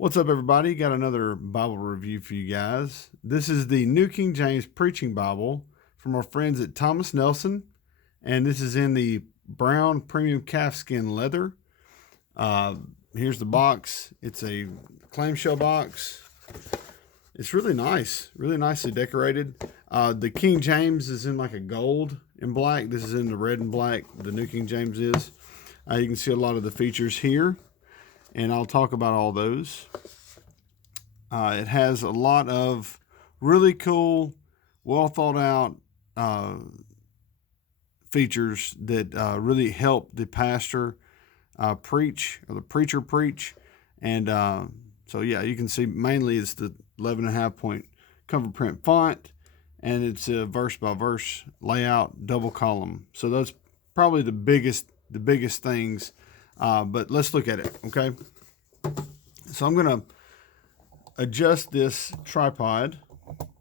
What's up, everybody? Got another Bible review for you guys. This is the New King James Preaching Bible from our friends at Thomas Nelson, and this is in the brown premium calfskin leather. Here's the box. It's a clamshell box. It's really nice, really nicely decorated. The King James is in like a gold and black. This is in the red and black. The New King James is. You can see a lot of the features here, and I'll talk about all those. It has a lot of really cool, well thought out features that really help the pastor preach, or the preacher preach. And so yeah, you can see mainly it's the 11.5 point cover print font, and it's a verse by verse layout, double column. So that's probably the biggest things. But let's look at it, okay? So I'm gonna adjust this tripod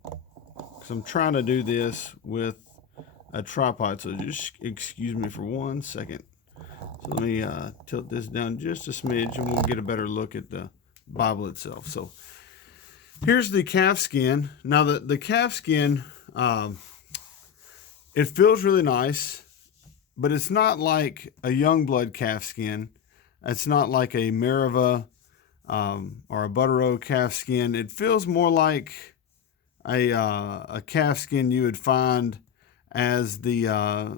because I'm trying to do this with a tripod. So just excuse me for 1 second. So let me tilt this down just a smidge, and we'll get a better look at the Bible itself. So here's the calfskin. Now the calfskin, it feels really nice, but it's not like a Youngblood calfskin. It's not like a Merava or a Buttero calfskin. It feels more like a calfskin you would find as the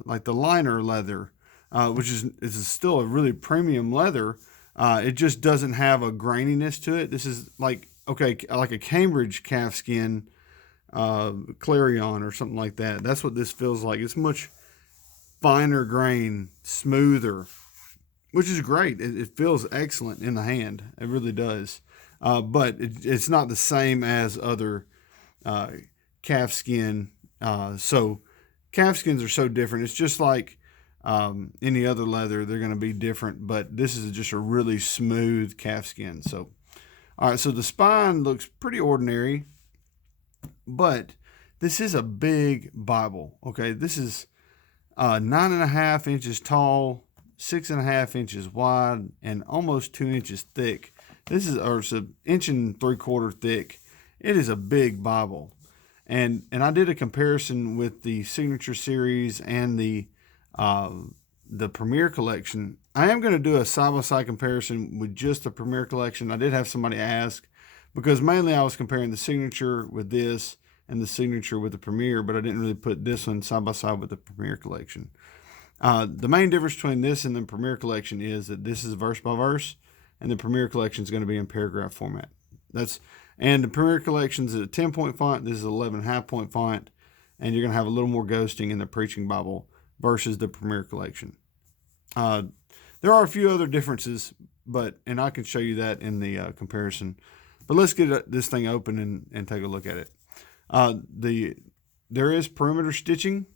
like the liner leather, which is still a really premium leather. It just doesn't have a graininess to it. This is like a Cambridge calfskin, Clarion or something like that. That's what this feels like. It's much finer grain, smoother, which is great. It feels excellent in the hand. It really does. But it's not the same as other calfskin. So calfskins are so different. It's just like any other leather. They're going to be different, but this is just a really smooth calfskin. So, all right, so the spine looks pretty ordinary, but this is a big Bible, okay? This is 9.5 inches tall, 6.5 inches wide, and almost 2 inches thick. It's an 1 3/4 thick. It is a big Bible, and I did a comparison with the Signature Series and the Premier Collection. I am going to do a side-by-side comparison with just the Premier Collection. I did have somebody ask, because mainly I was comparing the Signature with this and the Signature with the Premier, but I didn't really put this one side by side with the Premier Collection. The main difference between this and the Premier Collection is that this is verse by verse, and the Premier Collection is going to be in paragraph format. And the Premier Collection is a 10-point font. This is 11.5 point font, and you're going to have a little more ghosting in the Preaching Bible versus the Premier Collection. There are a few other differences, and I can show you that in the comparison. But let's get this thing open and take a look at it. There is perimeter stitching,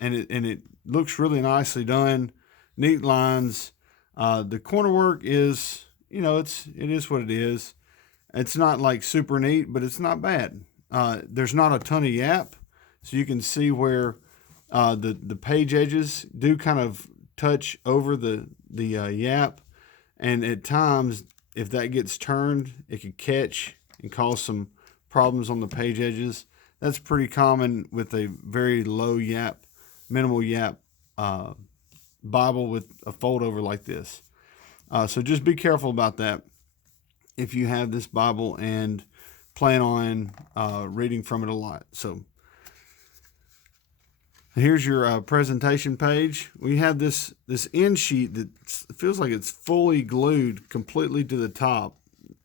and it looks really nicely done. Neat lines. The corner work is, it is what it is. It's not like super neat, but it's not bad. There's not a ton of yap, so you can see where the page edges do kind of touch over the yap, and at times, if that gets turned, it could catch and cause some problems on the page edges. That's pretty common with a very low yap, minimal yap Bible with a fold over like this. So just be careful about that if you have this Bible and plan on reading from it a lot. So here's your presentation page. We have this end sheet that feels like it's fully glued completely to the top,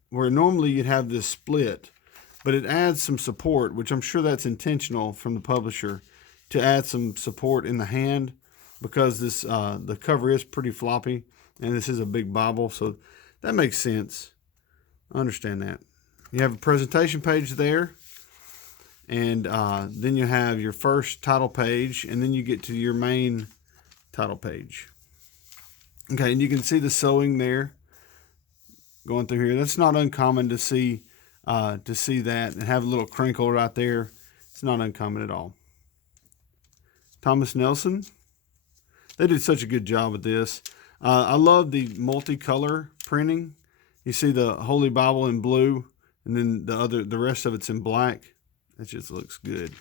where normally you'd have this split, but it adds some support, which I'm sure that's intentional from the publisher to add some support in the hand, because this the cover is pretty floppy, and this is a big Bible, so that makes sense. I understand that. You have a presentation page there, and then you have your first title page, and then you get to your main title page. Okay, and you can see the sewing there going through here. That's not uncommon to see that and have a little crinkle right there. It's not uncommon at all. Thomas Nelson, they did such a good job with this. I love the multicolor printing. You see the Holy Bible in blue, and then the rest of it's in black. It just looks good.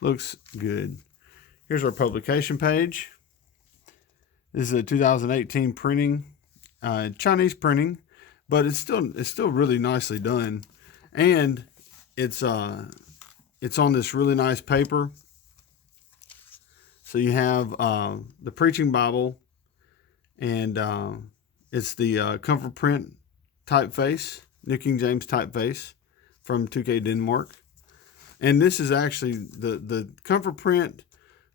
Looks good. Here's our publication page. This is a 2018 printing, Chinese printing, but it's still really nicely done, and it's on this really nice paper. So you have the Preaching Bible, and it's the Comfort Print typeface, New King James typeface from 2K Denmark. And this is actually the Comfort Print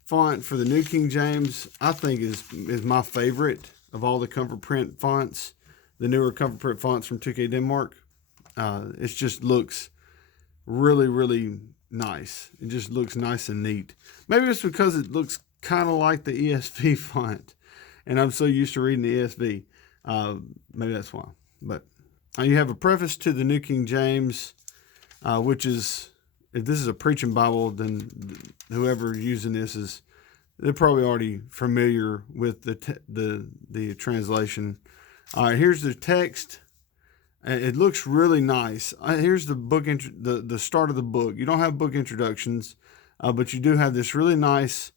font for the New King James, I think is my favorite of all the Comfort Print fonts, the newer Comfort Print fonts from 2K Denmark. It just looks really, really nice. It just looks nice and neat. Maybe it's because it looks kind of like the ESV font, and I'm so used to reading the ESV. Maybe that's why. But you have a preface to the New King James, which is, if this is a preaching Bible, then whoever using this they're probably already familiar with the translation. All right, here's the text. It looks really nice. Here's the book the start of the book. You don't have book introductions, but you do have this really nice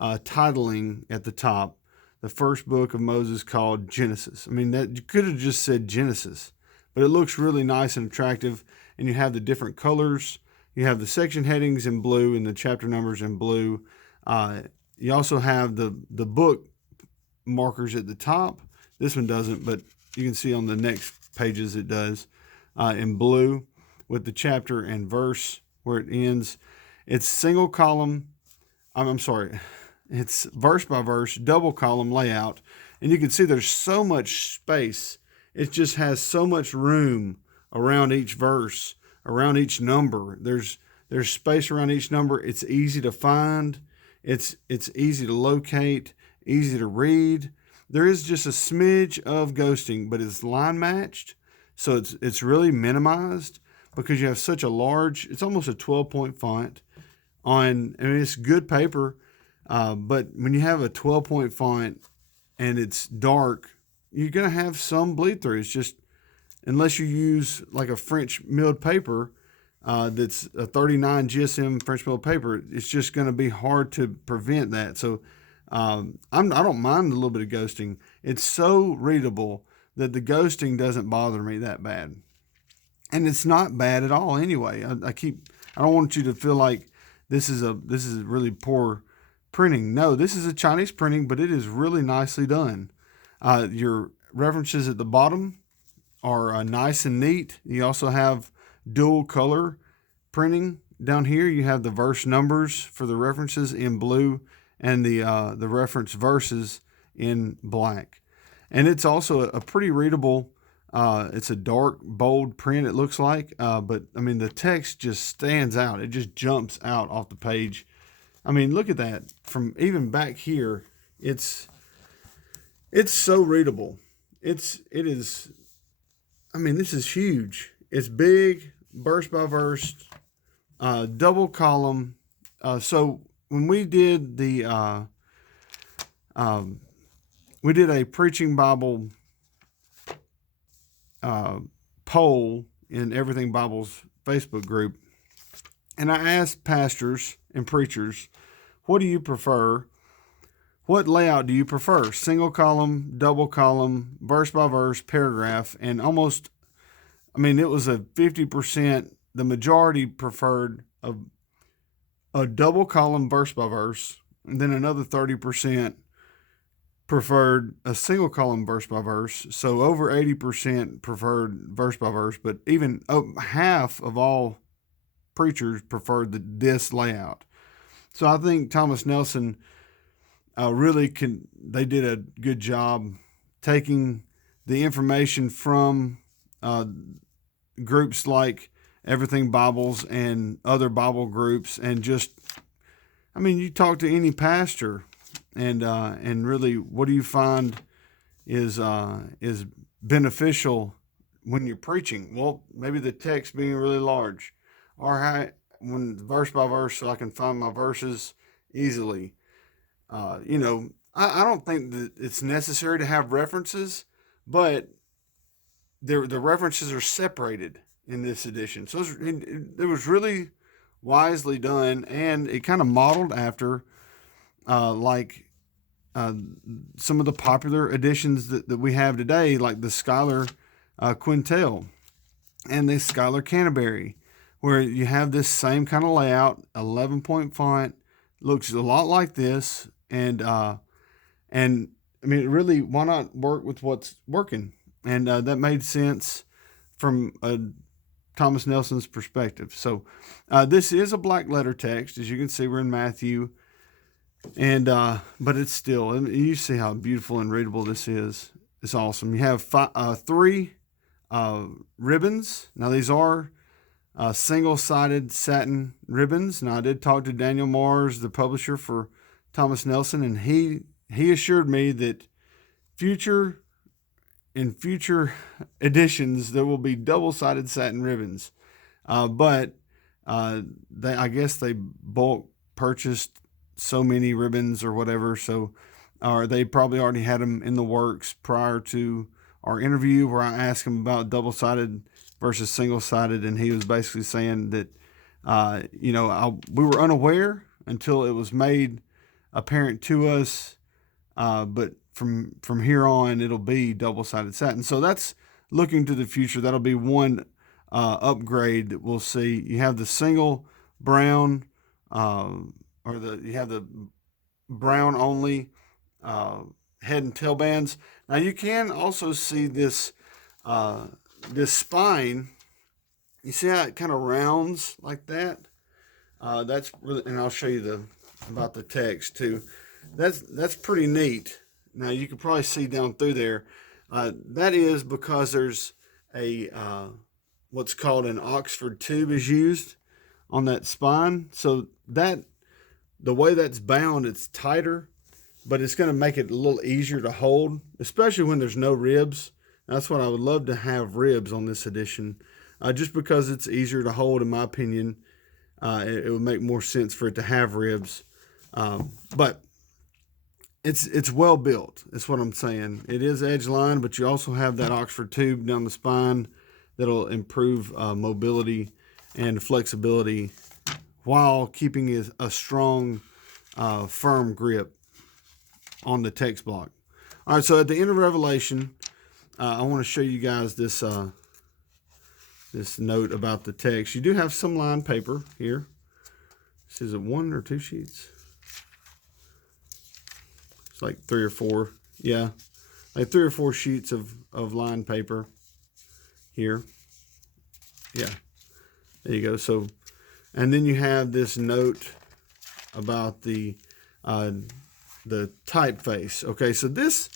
titling at the top. The first book of Moses, called Genesis. I mean, that you could have just said Genesis, but it looks really nice and attractive. And you have the different colors. You have the section headings in blue and the chapter numbers in blue. You also have the book markers at the top. This one doesn't, but you can see on the next pages it does, in blue with the chapter and verse where it ends. It's single column. I'm sorry. It's verse by verse, double column layout. And you can see there's so much space. It just has so much room around each verse, around each number. There's space around each number. It's easy to find. It's easy to locate, easy to read. There is just a smidge of ghosting, but it's line matched. So it's really minimized because you have such a large, it's almost a 12-point font it's good paper. But when you have a 12-point font and it's dark, you're going to have some bleed through. It's just, unless you use like a French milled paper, that's a 39 GSM French milled paper, it's just going to be hard to prevent that. So I don't mind a little bit of ghosting. It's so readable that the ghosting doesn't bother me that bad. And it's not bad at all anyway. I don't want you to feel like this is really poor printing. No, this is a Chinese printing, but it is really nicely done. Your references at the bottom are nice and neat. You also have dual color printing. Down here you have the verse numbers for the references in blue and the reference verses in black. And it's also a pretty readable, it's a dark, bold print, it looks like, but I mean, the text just stands out. It just jumps out off the page. I mean, look at that. From even back here, it's so readable. It is, I mean, this is huge. It's big, verse by verse, double column. So when we did we did a Preaching Bible poll in Everything Bible's Facebook group, and I asked pastors and preachers, what do you prefer? What layout do you prefer? Single column, double column, verse by verse, paragraph, and almost, I mean, it was a 50%, the majority preferred a double column verse by verse, and then another 30% preferred a single column verse by verse. So over 80% preferred verse by verse, but even half of all preachers preferred this layout. So I think Thomas Nelson they did a good job taking the information from groups like Everything Bibles and other Bible groups, and just, I mean, you talk to any pastor, and really, what do you find is beneficial when you're preaching? Well, maybe the text being really large, or when verse by verse, so I can find my verses easily. I don't think that it's necessary to have references, but the references are separated in this edition. So it was really wisely done, and it kind of modeled after like some of the popular editions that we have today, like the Schuyler Quintel and the Schuyler Canterbury, where you have this same kind of layout, 11-point font, looks a lot like this, and I mean, really, why not work with what's working? And that made sense from Thomas Nelson's perspective. So this is a black letter text. As you can see, we're in Matthew. And but it's still, and you see how beautiful and readable this is. It's awesome. You have three ribbons. Now these are single-sided satin ribbons. Now I did talk to Daniel Mars, the publisher for Thomas Nelson, and he assured me that in future editions there will be double-sided satin ribbons. But I guess they bulk purchased so many ribbons or whatever, so or they probably already had them in the works prior to our interview where I asked him about double-sided versus single-sided, and he was basically saying that we were unaware until it was made apparent to us, but from here on it'll be double-sided satin. So that's looking to the future. That'll be one upgrade that we'll see. You have the single brown you have the brown only head and tail bands. Now you can also see this this spine. You see how it kind of rounds like that? That's really, and I'll show you about the text too. That's pretty neat. Now you can probably see down through there. That is because there's a what's called an Oxford tube is used on that spine. So that the way that's bound, it's tighter, but it's going to make it a little easier to hold, especially when there's no ribs. That's what I would love to have, ribs on this edition, just because it's easier to hold, in my opinion. It would make more sense for it to have ribs, but it's well built. That's what I'm saying. It is edge line, but you also have that Oxford tube down the spine that'll improve mobility and flexibility while keeping a strong, firm grip on the text block. All right, so at the end of Revelation, I want to show you guys this this note about the text. You do have some lined paper here. This is it 1 or 2 sheets? It's like 3 or 4. Yeah, like 3 or 4 sheets of lined paper here. Yeah, there you go. So, and then you have this note about the typeface. Okay, so this,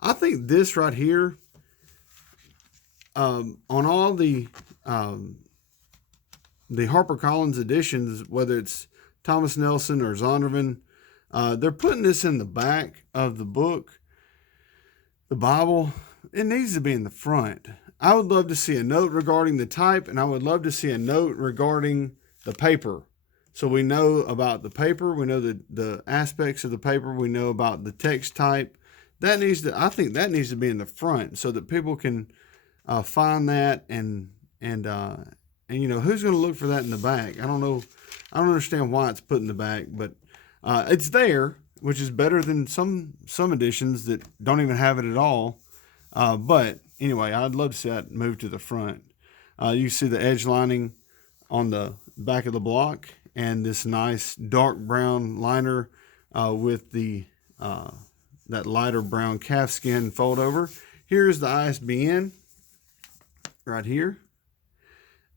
I think this right here, on all the HarperCollins editions, whether it's Thomas Nelson or Zondervan, they're putting this in the back of the book, the Bible. It needs to be in the front. I would love to see a note regarding the type, and I would love to see a note regarding the paper. So we know about the paper, we know the aspects of the paper, we know about the text type. That needs to, I think that needs to be in the front so that people can find that and you know, who's going to look for that in the back? I don't know. I don't understand why it's put in the back, but it's there, which is better than some editions that don't even have it at all. But anyway, I'd love to see that move to the front. You see the edge lining on the back of the block and this nice dark brown liner with the that lighter brown calfskin fold over. Here's the ISBN right here.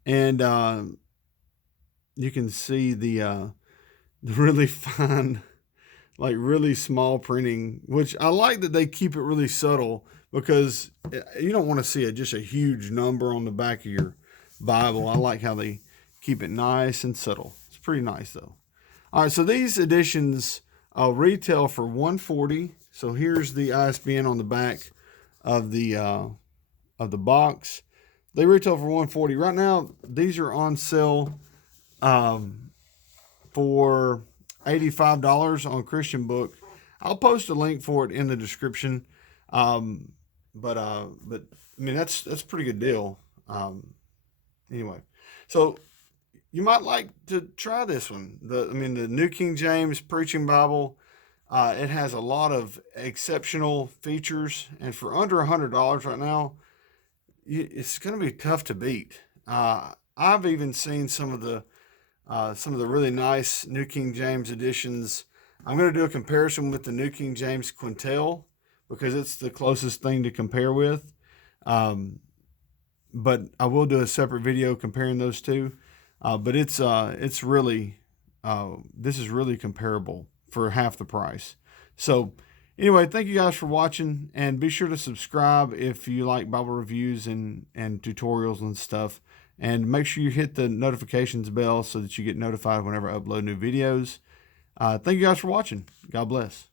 And you can see the really fine, like really small printing, which I like that they keep it really subtle because you don't want to see just a huge number on the back of your Bible. I like how they keep it nice and subtle. It's pretty nice though. All right, so these editions retail for $140. So here's the ISBN on the back of the box. They retail for $140. Right now, these are on sale for $85 on Christian Book. I'll post a link for it in the description. but I mean that's a pretty good deal. Anyway, so you might like to try this one. The New King James Preaching Bible. It has a lot of exceptional features, and for under $100 right now, it's going to be tough to beat. I've even seen some of the really nice New King James editions. I'm going to do a comparison with the New King James Quintel because it's the closest thing to compare with. But I will do a separate video comparing those two. But it's really this is really comparable for half the price. So anyway, thank you guys for watching, and be sure to subscribe if you like Bible reviews and tutorials and stuff. And make sure you hit the notifications bell so that you get notified whenever I upload new videos. Thank you guys for watching. God bless.